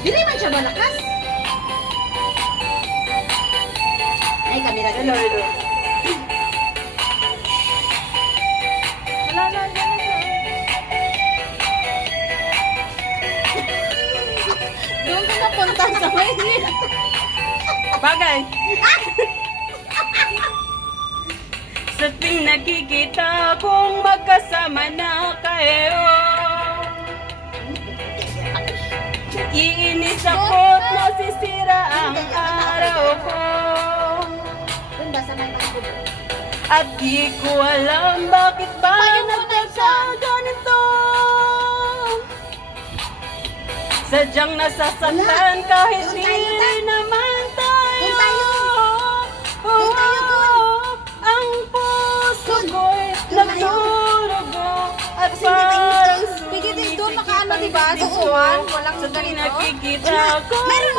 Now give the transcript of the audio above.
Dili man siya malakas. Ay, kamera. Hello, hello. Wala na. Doon ka napunta sa Maynila. Bagay. Sa tuwing nakikita kong magkasama na kayo, iinis ako't nasisira ang araw ko. Doon ba sa may mga At di ko alam bakit ba nagkakaganito. Sadyang nasasaktan kahit Doon di tayo, naman tayo. Doon tayo. Doon tayo, doon. Ang puso Doon. ko'y Doon tayo. nagdurugo at Kasi hindi tayo parang doon. Pwede din doon, sumisikip makaano, ang diba? bibig Sa ko. uwan, walang Sa tuwing ganito. nakikita Wala. ko Meron.